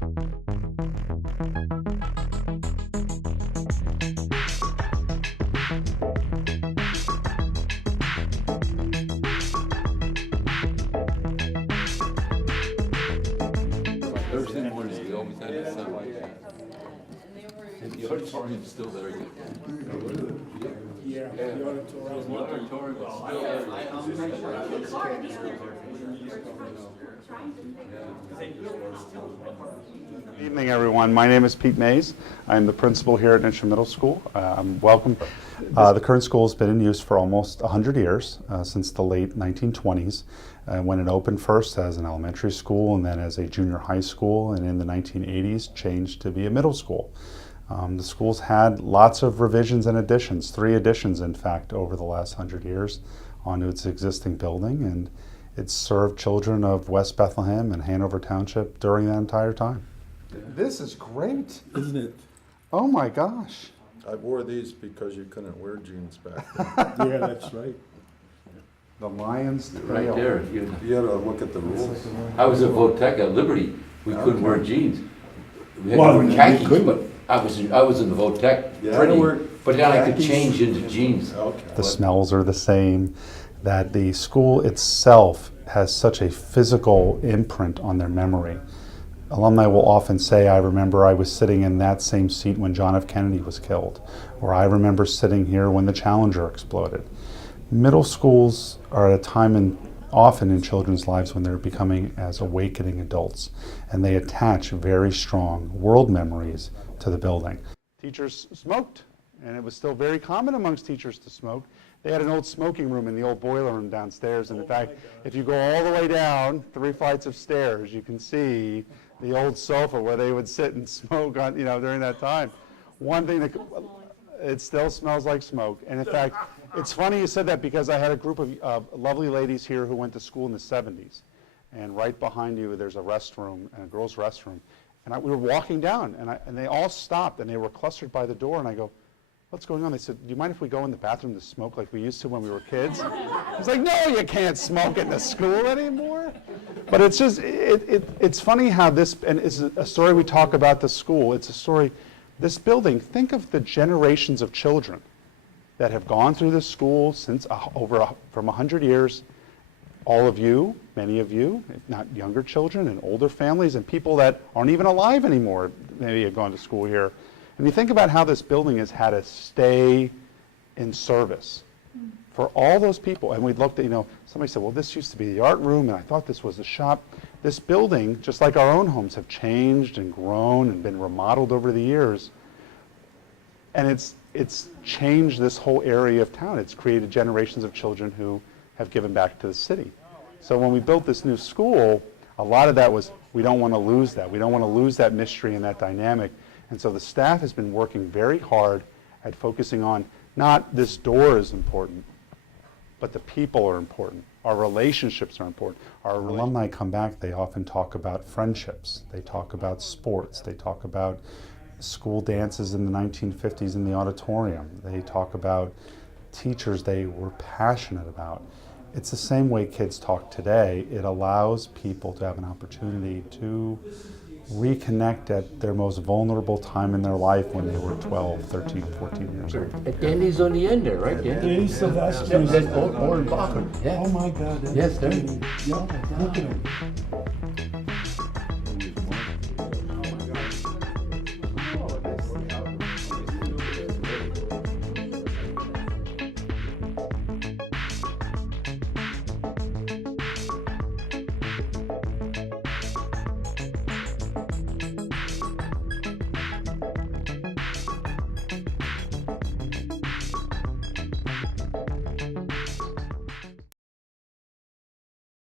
Thursday morning, we always had it something like that. And the auditorium's still there. Yeah, the auditorium. The auditorium is still Good evening, everyone. My name is Pete Mays. I'm the principal here at Nitchmann Middle School. Welcome. The current school has been in use for almost 100 years, since the late 1920s, when it opened first as an elementary school and then as a junior high school, and in the 1980s changed to be a middle school. The school's had lots of revisions and additions, 3 additions in fact over the last 100 years onto its existing building, and it's served children of West Bethlehem and Hanover Township during that entire time. This is great. Isn't it? Oh my gosh. I wore these because you couldn't wear jeans back then. Yeah, that's right. The lion's tail. right there. You had to look at the rules. I was at Votech at Liberty. We couldn't wear jeans. We had Well, to wear you khakis, couldn't. but I was in the Votech Yeah, I pretty, wear but then I could khakis. change into jeans. Okay. The smells are the same, that the school itself has such a physical imprint on their memory. Alumni will often say, I remember I was sitting in that same seat when John F. Kennedy was killed, or I remember sitting here when the Challenger exploded. Middle schools are at a time often in children's lives when they're becoming as awakening adults, and they attach very strong world memories to the building. Teachers smoked, and it was still very common amongst teachers to smoke. They had an old smoking room in the old boiler room downstairs, and in fact, if you go all the way down 3 flights of stairs, you can see the old sofa where they would sit and smoke on, during that time. One thing that, it still smells like smoke, and in fact, it's funny you said that because I had a group of lovely ladies here who went to school in the 70s, and right behind you there's a restroom, a girls' restroom, and we were walking down, and they all stopped, and they were clustered by the door, and I go, what's going on? They said, do you mind if we go in the bathroom to smoke like we used to when we were kids? I was like, no, you can't smoke in the school anymore. But it's just, it's funny how this, and it's a story we talk about the school, it's a story, this building, think of the generations of children that have gone through this school since from 100 years. All of you, many of you, if not younger children and older families and people that aren't even alive anymore, maybe have gone to school here. And you think about how this building has had to stay in service for all those people. And we looked at, somebody said, well, this used to be the art room, and I thought this was the shop. This building, just like our own homes, have changed and grown and been remodeled over the years. And it's changed this whole area of town. It's created generations of children who have given back to the city. So when we built this new school, a lot of that was, we don't want to lose that. We don't want to lose that mystery and that dynamic. And so the staff has been working very hard at focusing on, not this door is important, but the people are important. Our relationships are important. Our alumni come back, they often talk about friendships. They talk about sports. They talk about school dances in the 1950s in the auditorium. They talk about teachers they were passionate about. It's the same way kids talk today. It allows people to have an opportunity to reconnect at their most vulnerable time in their life when they were 12, 13, 14 years old. At Danny's on the end there, right? Danny Sylvester's. Oren Bacher. Yeah. Oh my God. Yes, there. Yeah, look at him.